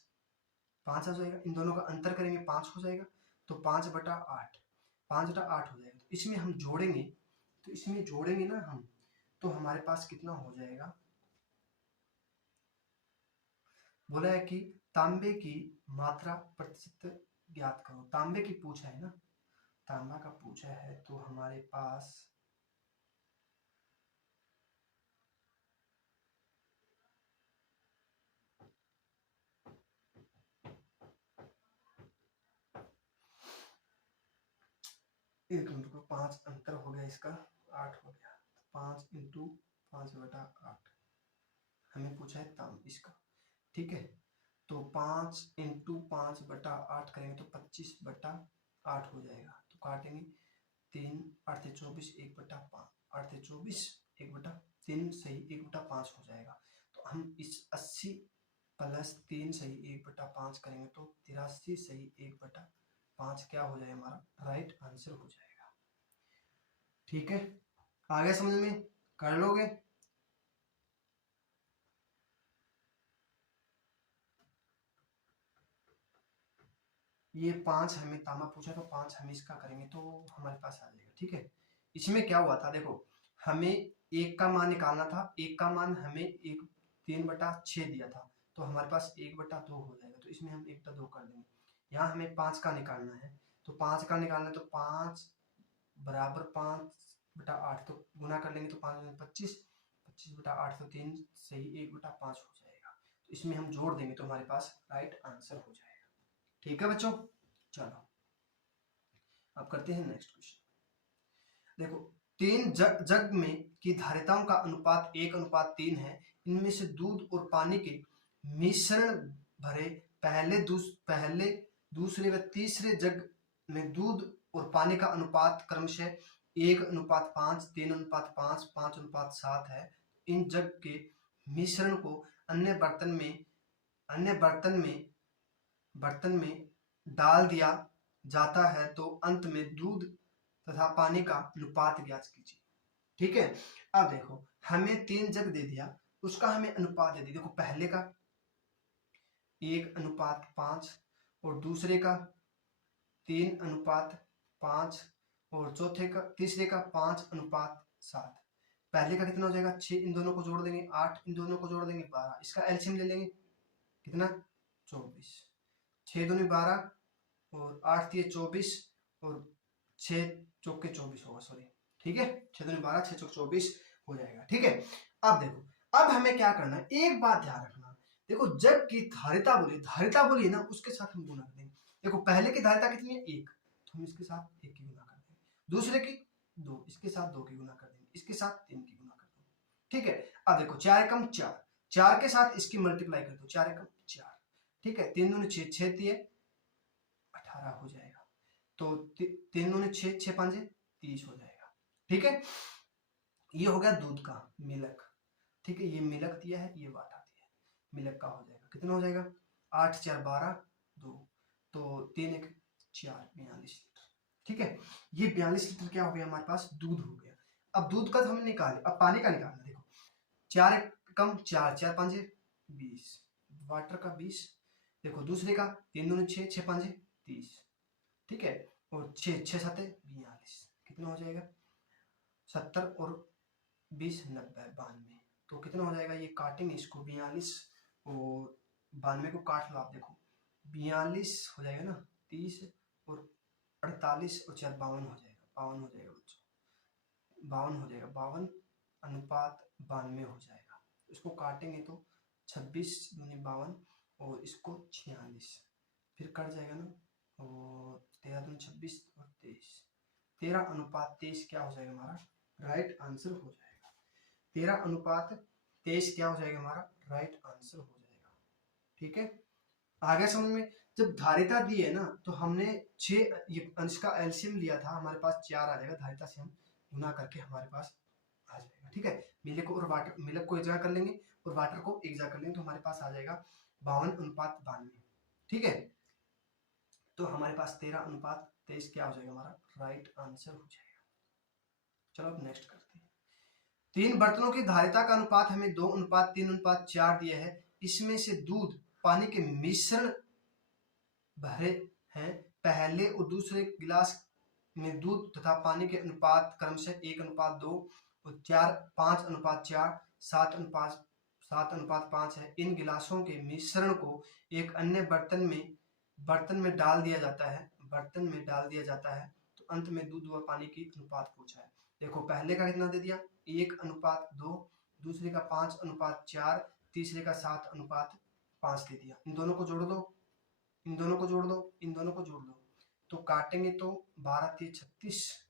आ जाएगा, इन दोनों का अंतर करेंगे 5 हो जाएगा, तो 5/8 हो जाएगा। तो इसमें हम जोड़ेंगे ना हम, तो हमारे पास कितना हो जाएगा, बोला है कि तांबे की मात्रा प्रतिशत ज्ञात करो। तांबे की पूछा है ना, तांबा का पूछा है, तो हमारे पास एक मिनट को 5 अंतर हो गया, इसका 8 हो गया, 5 × 5/8 हमें पूछा है तांबा इसका। ठीक है, तो 5 × 5/8 करेंगे तो 25/8 हो जाएगा। तो काटेंगे 3 8 से 24 1/5 8 से 24 1/3 सही 1/5 हो जाएगा। तो हम इस 80 प्लस 3 सही 1/5 करेंगे तो 83 सही 1/5 क्या हो जाएगा हमारा राइट आंसर हो जाएगा। ठीक है, आगे समझ में कर लोगे। ये 5 हमें तांबा पूछा, तो 5 हम इसका करेंगे तो हमारे पास आ जाएगा। ठीक है, इसमें क्या हुआ था देखो, हमें एक का मान निकालना था, एक का मान हमें एक 3/6 दिया था, तो हमारे पास 1/2 हो जाएगा, तो इसमें हम 1/2 कर देंगे। यहाँ हमें 5 का निकालना है, तो 5 का निकालना है, तो 5 बराबर 5/8, तो गुना कर लेंगे तो 5 में 25, 25/8 तो 3 सही 1/5 हो जाएगा। तो इसमें हम जोड़ देंगे तो हमारे पास राइट आंसर हो जाएगा। ठीक है बच्चों, चलो अब करते हैं नेक्स्ट क्वेश्चन। देखो, 3 जग में की धारिताओं का अनुपात 1:3 है। इनमें से दूध और पानी के मिश्रण भरे पहले दूसरे व तीसरे जग में दूध और पानी का अनुपात क्रमशः 1:5, 3:5, 5:7 है। इन जग के मिश्रण को अन्य बर्तन में डाल दिया जाता है, तो अंत में दूध तथा पानी का अनुपात ज्ञात कीजिए। ठीक है, अब देखो हमें 3 जग दे दिया, उसका हमें अनुपात दे दिया। देखो पहले का 1:5 और दूसरे का 3:5 और तीसरे का 5:7। पहले का कितना हो जाएगा 6, इन दोनों को जोड़ देंगे 8, इन दोनों को जोड़ देंगे 12, इसका एलसीएम ले लेंगे कितना 24, 6 दूनी 12 और 8 दिए 24 और 6 चौके 24 होगा, सॉरी। ठीक है, 6 दूनी 12, 6 चौके 24 हो जाएगा। ठीक है, अब देखो, अब हमें क्या करना है, एक बात ध्यान रखना। देखो जग की धारिता बोली ना, उसके साथ हम गुना करेंगे। देखो पहले की धारिता कितनी है 1, तो हम इसके साथ 1 की गुना कर देंगे, दूसरे की 2, इसके साथ 2 की गुना कर देंगे, इसके साथ 3 की गुना कर देंगे। ठीक है, अब देखो 4 एकम 4, 4 के साथ इसकी मल्टीप्लाई कर दो, 4 एकम 4। ठीक है, 3 दूनी 6, 6 दिए 18 हो जाएगा, तो 3 दूनी 6, 6 5 30 हो जाएगा। ठीक है, ये हो गया दूध का मिल्क। ठीक है, ये मिल्क दिया है, ये वाटर दिया है, मिल्क का हो जाएगा, कितना हो जाएगा 8 4 12 2, तो 3 1 4 42 लीटर। ठीक है, ये 42 लीटर क्या हो गया हमारे पास, दूध हो गया। अब दूध का तो हमने निकाले, अब पानी का निकालना। देखो 4 एकम 4, 4 5 20, वाटर का 20। देखो दूसरे का 3 दूनी 6, 6 5 30। ठीक है, और 6 6 7 42, कितना हो जाएगा 70 और 20 90 92, तो कितना हो जाएगा, ये काटेंगे इसको 42 और 92 को काट लो आप, देखो 42 हो जाएगा ना, 30 और 48 और 4 52 हो जाएगा, 52 हो जाएगा बच्चों, 52 हो जाएगा, 52:92 हो जाएगा। इसको काटेंगे तो 26 दूनी 52 और इसको 46, फिर कट जाएगा ना, और 13 दूनी 26 और 23, 13:23 क्या हो जाएगा हमारा राइट आंसर हो जाएगा। 13:23 क्या हो जाएगा हमारा राइट आंसर हो जाएगा। ठीक है, आगे समझ में। जब धारिता दी है ना, तो हमने 6 ये अंश का एलसीएम लिया था, हमारे पास 4 आ जाएगा, धारिता से हम गुना करके हमारे पास आ जाएगा। ठीक है, मिल्क को एक जगह कर लेंगे और वाटर को एक जगह कर लेंगे, तो हमारे पास आ जाएगा 52:92। ठीक है, तो हमारे पास 13:23 क्या हो जाएगा हमारा राइट आंसर हो जाएगा। चलो अब नेक्स्ट करते हैं। 3 बर्तनों की धारिता का अनुपात हमें 2:3:4 दिया है। इसमें से दूध पानी के मिश्रण भरे हैं। पहले और दूसरे गिलास में दूध तथा पानी के अनुपात क्रमशः 1:2 और 5:4, 7:5 है। इन गिलासों के मिश्रण को एक अन्य बर्तन में डाल दिया जाता है, तो अंत में दूध व पानी की अनुपात पूछा है। देखो पहले का कितना दे दिया 1:2, दूसरे का 5:4, तीसरे का 7:5 दे दिया। इन दोनों को जोड़ दो, इन दोनों को जोड़ दो, इन दोनों को जोड़ दो, तो काटेंगे तो 12 3 36,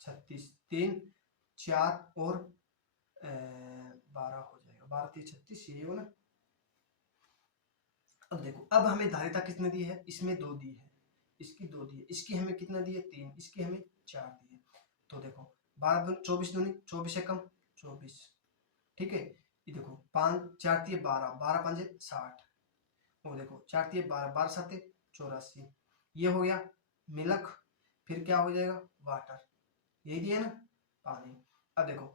36 3 4 और 12 हो जाएगा, 12 3 36 ये हो ना। अब देखो, अब हमें धारिता कितने दी है, इसमें 2 दी है, इसकी 2 दी है, इसकी हमें कितना दी है 3, इसकी हमें 4 दी है। तो देखो 12 दूनी 24 दूनी 24 एकम 24। ठीक है, ये देखो 5 4 दिए 12, 12 5 60, और देखो 4 दिए 12, 12 7 84, ये हो गया मिल्क। फिर क्या हो जाएगा वाटर, यही दिया ना पानी। अब देखो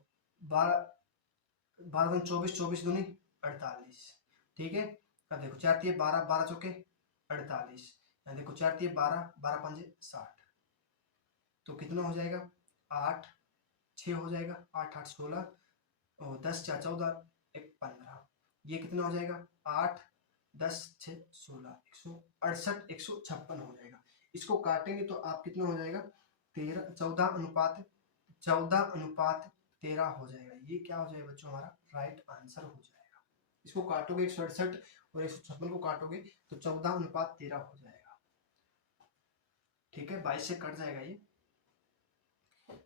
12 दूनी 24, 24 दूनी 48। ठीक है, अब देखो 4 दिए 12, 12 चौके 48, देखो 4 दिए 12, 12 पंजे 60, तो कितना हो जाएगा 8, 6 हो जाएगा, 8 8 16 और 10 4 14, 1 15, ये कितना हो जाएगा 8 10 6 16, 168 156 हो जाएगा। इसको काटेंगे तो आप कितना हो जाएगा 14:13 हो जाएगा। ये क्या हो जाएगा बच्चों हमारा राइट आंसर हो जाएगा। इसको काटोगे 168 और 156 को काटोगे तो 14:13 हो जाएगा। ठीक है, 22 से कट जाएगा, ये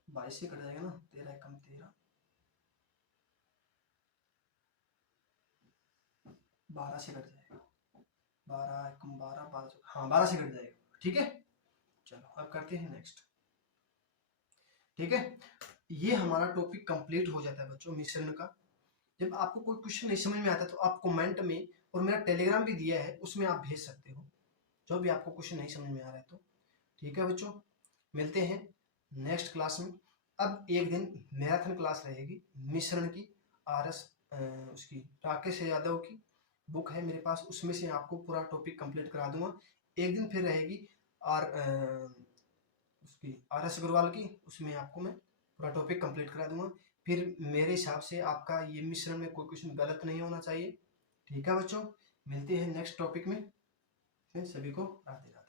22 से कट जाएगा ना, 13 एकम 13, 12 से कट जाएगा, 12 एकम 12, 12 हाँ 12 से कट जाएगा। ठीक है, चलो अब करते हैं नेक्स्ट। ठीक है, ये हमारा टॉपिक कंप्लीट हो जाता है बच्चों मिश्रण का। जब आपको कोई क्वेश्चन नहीं समझ में आता तो आप कमेंट में, और मेरा टेलीग्राम भी दिया है उसमें आप भेज सकते हो जो भी आपको क्वेश्चन नहीं समझ में आ रहा है तो। ठीक है बच्चों, मिलते हैं नेक्स्ट क्लास में। अब एक दिन मैराथन क्लास रहेगी मिश्रण की, RS उसकी राकेश यादव की बुक है मेरे पास, उसमें से आपको पूरा टॉपिक कंप्लीट करा दूंगा। एक दिन फिर रहेगी और उसकी RS अग्रवाल की, उसमें आपको मैं पूरा टॉपिक कंप्लीट करा दूंगा। फिर मेरे हिसाब से आपका ये मिश्रण में कोई क्वेश्चन गलत नहीं होना चाहिए। ठीक है बच्चों, मिलते हैं नेक्स्ट टॉपिक में। सभी को राधे राधे।